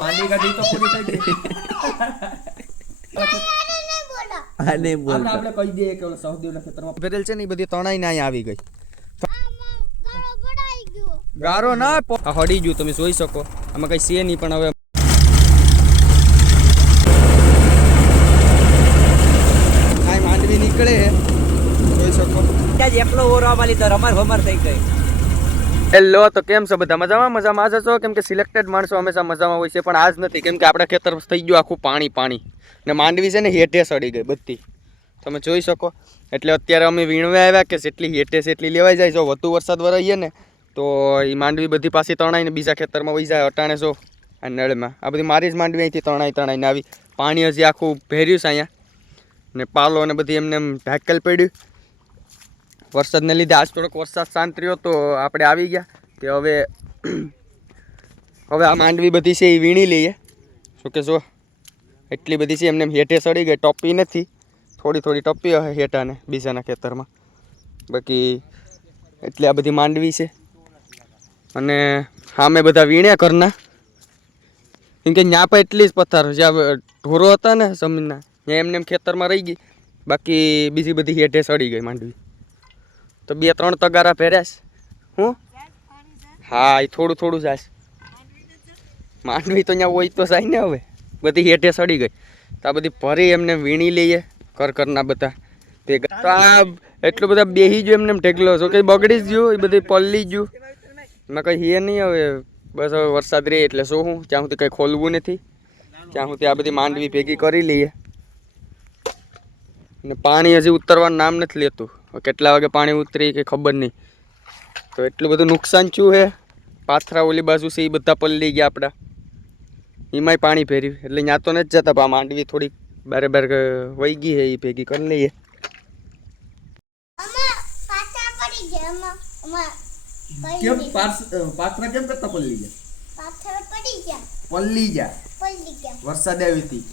માંડી ગાડી તો પૂરી થઈ ગઈ. આને બોલ આપણે કહી દઈએ કે ઓલા સહદેવના ખેતરમાં ભરેલ છે ને એ બધી તણાઈને અહીંયા આવી ગઈ. ગારો ના હડી ગયું તમે જોઈ શકો. આમાં કઈ છે નહીં પણ હવે કાંઈ માંડવી નીકળે જોઈ શકો. ત્યાં જ એકલો ઓરવામાં લીધો રમર થઈ ગઈ. હેલો, તો કેમ છો બધા? મજામાં જ છો? કેમ કે સિલેક્ટેડ માણસો હંમેશા મજામાં હોય છે, પણ આજ નથી. કેમ કે આપણા ખેતર થઈ ગયું આખું પાણી ને માંડવી છે ને હેઠે સડી ગઈ બધી, તમે જોઈ શકો. એટલે અત્યારે અમે વીણવા આવ્યા કે જેટલી હેઠે છે એટલી લેવાઈ જાય. જો વધુ વરસાદ વરાઈએ ને તો એ માંડવી બધી પાછી તણાઈને બીજા ખેતરમાં વહી જાય. અટાણે જો આ નળમાં આ બધી મારી જ માંડવી અહીંથી તણાઈને આવી. પાણી હજી આખું ભેર્યું છે અહીંયા ને પાલો ને બધી એમને એમ ઢાકેલ પડ્યું. વરસાદને લીધે આજ થોડોક વરસાદ શાંત રહ્યો તો આપણે આવી ગયા કે હવે આ માંડવી બધી છે એ વીણી લઈએ. શું કે જો એટલી બધી છે એમને હેઠે સડી ગઈ. ટોપી નથી, થોડી ટોપી હોય હેઠાને બીજાના ખેતરમાં. બાકી એટલે આ બધી માંડવી છે. અને સામે બધા વીણ્યા કરના, કેમ કે ત્યાં પણ એટલી જ પથ્થર જ્યાં ઢોરો હતા ને જમીનના ત્યાં એમને એમ ખેતરમાં રહી ગઈ. બાકી બીજી બધી હેઠે સડી ગઈ માંડવી. તો 2-3 તગારા ભેર્યા. હું હા એ થોડું જાય. માંડવી તો ત્યાં હોય તો જાય ને. હવે બધી હેઠે સડી ગઈ તો આ બધી ભરી એમને વીણી લઈએ કરના બધા ભેગા. તો આ એટલું બધા બેસી ગયું એમને ઢેકલો છો કંઈ બગડી જ ગયું. એ બધી પલ્લી ગયું એમાં કંઈ હે નહીં. હવે બસ હવે વરસાદ રહે એટલે શું હું ત્યાં સુધી કંઈ ખોલવું નથી. ત્યાં સુધી આ બધી માંડવી ભેગી કરી લઈએ. ને પાણી હજી ઉતરવાનું નામ નથી લેતું. કેટલા વાગે પાણી ઉતરી કે ખબર નહીં. તો એટલું બધું નુકસાન થયું છે. પાથરા ઓલી બાજુ છે એ બધા પલળી ગયા આપણા. એમાંય પાણી ભેર્યું એટલે ત્યાં તો નથી જતા. આ માંડવી થોડીક બારે વહી ગઈ છે એ ભેગી કરી લઈએ. કેમ પાથરા કેમ કરતા પલળી ગયા? વરસાદ આવી હતી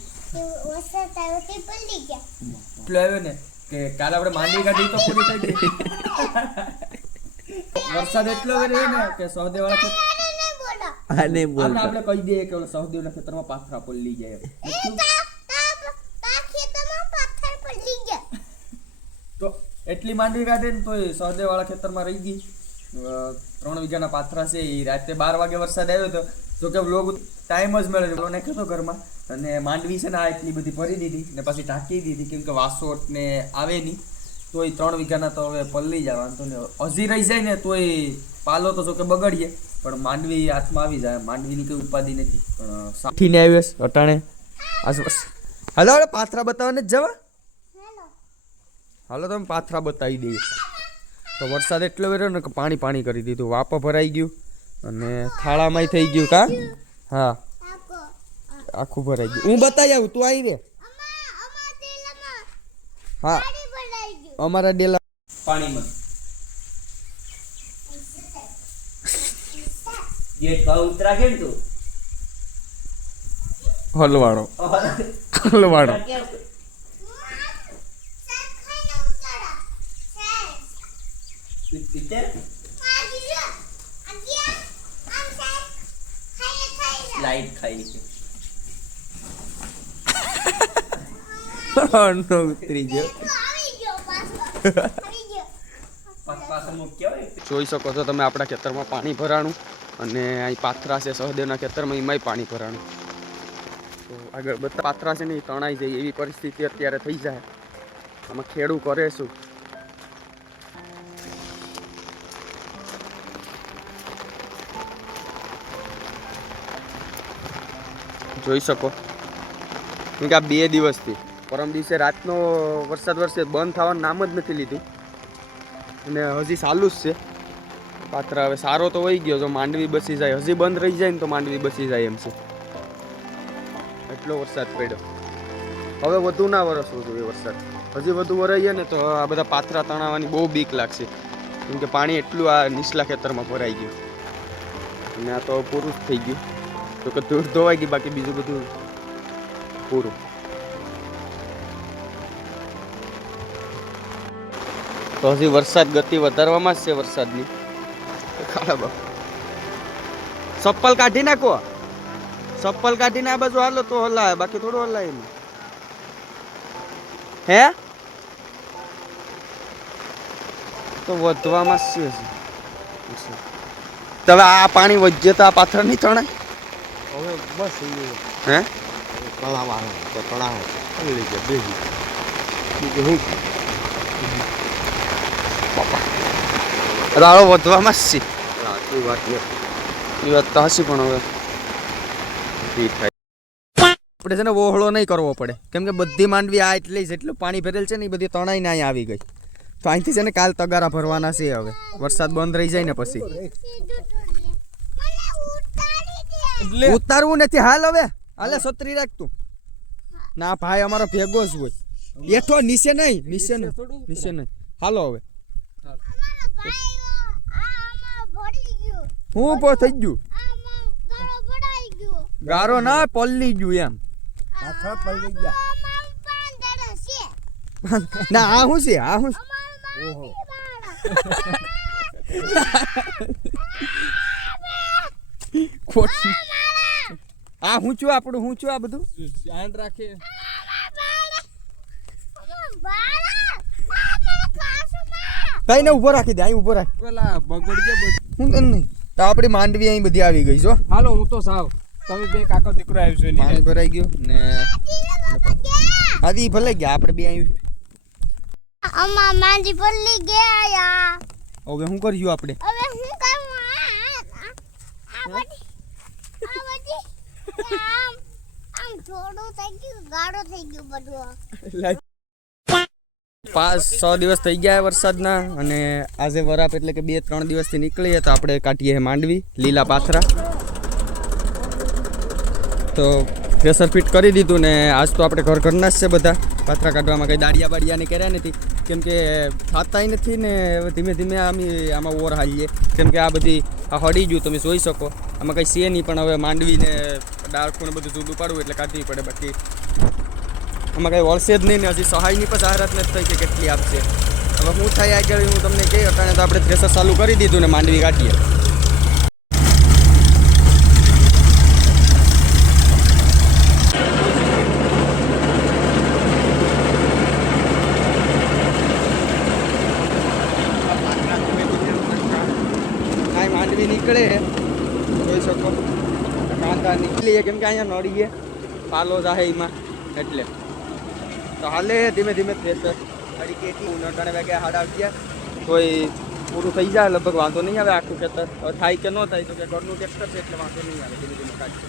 એટલે આવ્યો ને કે કાલે આપણે માંડવી કાઢી તો પૂરી થઈ ગઈ. વરસાદ એટલો રહે ને કે સહદેવ વાળા આને બોલ આપણે કહી દઈએ કે ઓલા સહદેવના ખેતરમાં પાથરા પલળી જાય. તો એટલી માંડવી કાઢે ને તો સહદેવ વાળા ખેતરમાં રહી ગઈ. 3 વીઘાના પાથરા છે એ રાતે 12 વાગે વરસાદ આવ્યો હતો. જો કે લોગ ટાઈમ જ મળે નાખ્યો હતો ઘરમાં. અને માંડવી છે ને આ એટલી બધી ભરી દીધી ને પછી ઢાંકી દીધી. કેમ કે વાસોટ ને આવે નહીં તો એ 3 વીઘાના તો હવે પલળી જવાનું. તો હજી રહી જાય ને તો એ પાલો તો જો કે બગડીએ પણ માંડવી હાથમાં આવી જાય. માંડવીની કંઈ ઉપાધિ નથી. પણ સાઠીને આવ્યો અટાણે હાલો હવે પાથરા બતાવવાને જ જવા. હાલો તમે પાથરા બતાવી દઈએ. તો વરસાદ એટલો રહ્યો ને કે પાણી કરી દીધું. વાપા ભરાઈ ગયું અને થાળામાંય થઈ ગયું. કા હા આખું ભરાઈ ગયું. હું બતાવી આવું, તું આવી રે. હા અમારા ડેલા પાણીમાં હલવાડો લાઈટ ખાઈ છે. ઉતરી ગયો. જોઈ શકો છો તમે આપણા ખેતરમાં પાણી ભરાણું અને અહીં પાથરા છે સહદેવના ખેતરમાં એમાંય પાણી ભરાણું. તો આગળ બધા પાથરા છે ને એ તણાઈ જાય એવી પરિસ્થિતિ અત્યારે થઈ જાય. આમાં ખેડૂ કરે શું? જોઈ શકો. કેમ કે આ 2 દિવસથી પરમ દિવસે રાતનો વરસાદ વરસે બંધ થવાનું નામ જ નથી લીધું અને હજી ચાલુ જ છે પાથરા. હવે સારો તો વહી ગયો. જો માંડવી બસી જાય, હજી બંધ રહી જાય ને તો માંડવી બસી જાય એમ છે. એટલો વરસાદ પડ્યો. હવે વધુ ના વરસવો જોઈએ વરસાદ. હજી વધુ વરાઈએ ને તો આ બધા પાથરા તણાવવાની બહુ બીક લાગશે. કેમ કે પાણી એટલું આ નીચલા ખેતરમાં ભરાઈ ગયું અને આ તો પૂરું જ થઈ ગયું. તો કે ધૂળ ધોવાઈ ગઈ, બાકી બીજું બધું પૂરું. તો હજી વરસાદ ગતિ વધારવામાં જ છે વરસાદની. ખાડા બાપ ચપ્પલ કાઢી નાખો. ચપ્પલ કાઢીને આ બાજુ હાલો તો હલાય, બાકી થોડું હલાય નહીં. હે તો વધવામાં શું છે? તમે આ પાણી વધ્ય તો આ પાથર નહીં તણાય હવે બસ હે તળાવ આવે તો તળાવ પલળી ગયા બેસી બીજું શું રાળો વધવામાં જ છે. આટલી વાત ને એ વાત તો હસી પણ હવે આપણે છે ને વહોળો નહીં કરવો પડે, કેમ કે બધી માંડવી આ એટલી જેટલું પાણી ભરેલ છે ને એ બધી તણાઈને અહીંયા આવી ગઈ. તો અહીંથી છે ને કાલ તગારા ભરવાના છે. હવે વરસાદ બંધ રહી જાય ને પછી ઉતારવું નથી. હાલ હવે હાલે છત્રી રાખતું ના ભાઈ અમારો ભેગો જ હોય. એઠો નીચે નહીં, નીચે નહીં. હાલો હવે હું પો થઈ ગયું ગારો ના પલ્લી ગયું એમ ના આ શું છે? આ શું આ હું છું આપણું હું છું આ બધું ધ્યાન રાખે કઈ ને ઉભો રાખી દે. અહીં ઉભો રાખ. પેલા બગડ ગયા બધું હું તને નહીં તો આપણી માંડવી અહીં બધી આવી ગઈ છો. હાલો હું તો સાવ તમે બે કાકો દીકરો આવ્યો છે પાણી ભરાઈ ગયું ને આદી ભલે ગયા આપણે બે અહીં. અમાર માંજી પલ્લી ગયા. હવે શું કર્યું આપણે? હવે હું કરું આમ થોડું થઈ ગયું, ગાઢો થઈ ગયું બધું. 5-6 દિવસ થઈ ગયા વરસાદના અને આજે વરાપ એટલે કે 2-3 દિવસથી નીકળીએ તો આપણે કાઢીએ માંડવી લીલા પાથરા. તો પ્રેશર ફિટ કરી દીધું ને આજ તો આપણે ઘરના જ છે બધા. પાથરા કાઢવામાં કંઈ દાડિયા બાડિયાને કર્યા નથી, કેમ કે થાતાય નથી ને હવે ધીમે ધીમે આમાં ઓર હાલીએ, કેમ કે આ બધી આ હળી ગયું તમે જોઈ શકો. આમાં કંઈ છે નહીં, પણ હવે માંડવીને ડાળખું ને બધું જુદું પાડવું એટલે કાઢવી પડે. બાકી આમાં કંઈ વળશે જ નહીં ને હજી સહાયની પણ જાહેરાત નથી થઈ કે કેટલી આપશે. હવે હું થાય આગળ હું તમને કહી અટાણે તો આપણે થ્રેસર ચાલુ કરી દીધું ને માંડવી કાઢીએ. માંડવી નીકળે જોઈ શકો, કાંતા નીકળીએ કેમ કે અહીંયા નડીએ પાલો જાહે એમાં એટલે. તો હાલે ધીમે ધીમે થ્રેસર અડી કેટી 9 વાગ્યા 11:30 તોય પૂરું થઈ જાય લગભગ. વાંધો નહીં આવે આખું ખેતર. હવે થાય કે ન થાય તો કે ઘરનું ટ્રેક્ટર છે એટલે વાંધો નહીં આવે. ધીમે ધીમે કાઢીએ.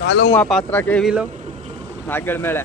ચાલો હું આ પાત્રા કેવી લઉં આગળ મેળે.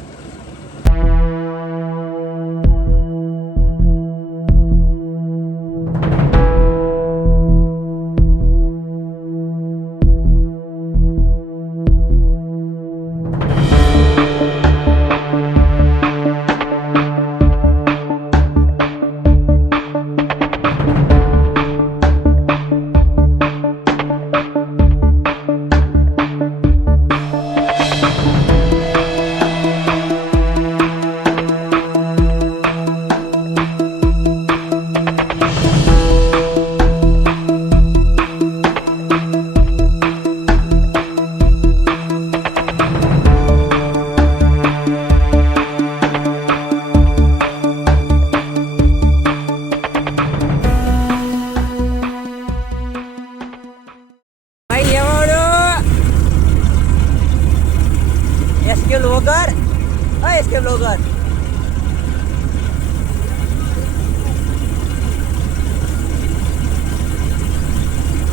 એસકે બ્લોગર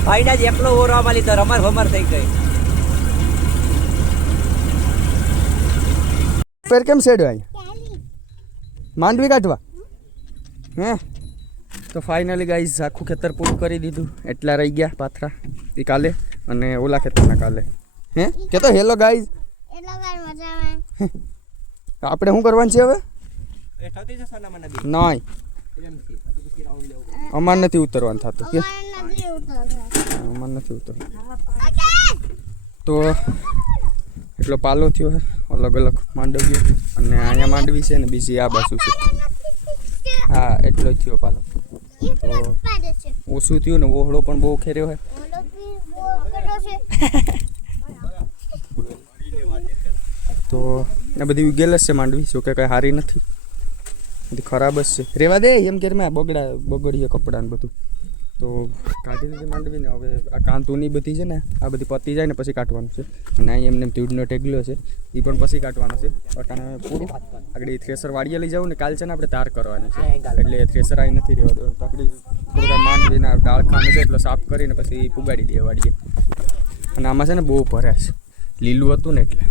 ભાઈના જ એકલો ઓરવામાં લીધો રમર ભમર થઈ ગઈ. પેર કેમ સેડ આવી માંડવી કાઢવા હે? તો ફાઇનલી ગાઈઝ આખું ખેતર પૂરું કરી દીધું. એટલા રહી ગયા પાથરા એ કાલે અને ઓલા ખેતરના કાલે. હે કે તો હેલો ગાઈઝ આપણે શું કરવાનું છે હવે? નહીં અમાર નથી ઉતરવાનું થતું કે અમાર નથી ઉતરવાનું. તો એટલો પાલો થયો છે અલગ અલગ માંડવીઓ અને અહીંયા માંડવી છે ને બીજી આ બાજુ છે. હા એટલો જ થયો પાલો. તો ઓછું થયું ને ઓહળો પણ બહુ ખેર્યો હોય. તો આ બધી ઉગેલ જ છે માંડવી, જો કે કંઈ સારી નથી, બધી ખરાબ જ છે. રેવા દે એમ કે મેં બગડીએ કપડાં ને બધું. તો કાઢી લીધી માંડવીને. હવે આ કાંતુની બધી છે ને આ બધી પતી જાય ને પછી કાઢવાનું છે. અને અહીં એમને ધૂળનો ટેગલો છે એ પણ પછી કાઢવાનો છે. અટાણે પૂરું આગળ થ્રેસર વાડીએ લઈ જવું ને કાલ છે ને આપણે તાર કરવાની છે, એટલે થ્રેસર અહીં નથી રહેવા દેવાનું. તો આગળ થોડા માંડવીના ડાળ ખાને છે એટલે સાફ કરીને પછી પુગાડી દઈએ વાડીએ. અને આમાં છે ને બહુ ભર્યા છે, લીલું હતું ને એટલે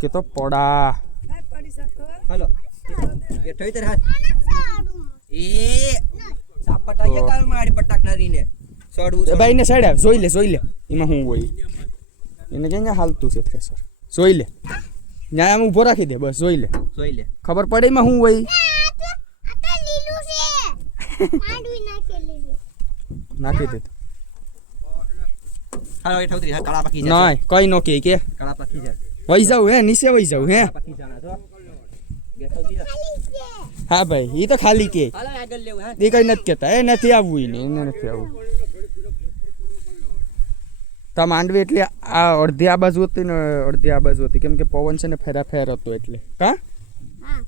કે તો પડા હાલો એ થઈ તર હાથ સારું એ સાપટા એ કાલ મારી પટાકનારીને સડવું ભાઈ ને સાઈડ જોઈ લે એમાં શું હોય એને ક્યાં હાલતું છે થ્રેસર, જોઈ લે ત્યાં આમ ઊભો રાખી દે, બસ જોઈ લે ખબર પડે એમાં શું હોય. આ લીલું છે માંડવી નાખેલી છે. નાખી દે હાલો એ ઠોતરી હા કાળા પાકી જાય ના કઈ નો કે કાળા પાકી જાય વહી જાવ હે, નીચે વહી જાવ હે. પાકી જાના તો બેઠો દીધા હા ભાઈ એ તો ખાલી કે હાલો આગળ લેવું હા એ કઈ નથી કેતા, એ નથી આવવું એને નથી આવવું. તો માંડવી એટલે આ અડધી આ બાજુ હતી ને અડધી આ બાજુ હતી, કેમ કે પવન છે ને ફેરા ફેર હતો એટલે કા. હા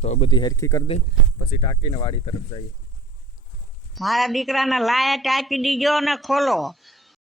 તો બધી હેરખી કરી દઈ પછી ટાંકીને વાડી તરફ જઈએ. મારા દીકરાને લાયટ આપી દીજો ને ખોલો.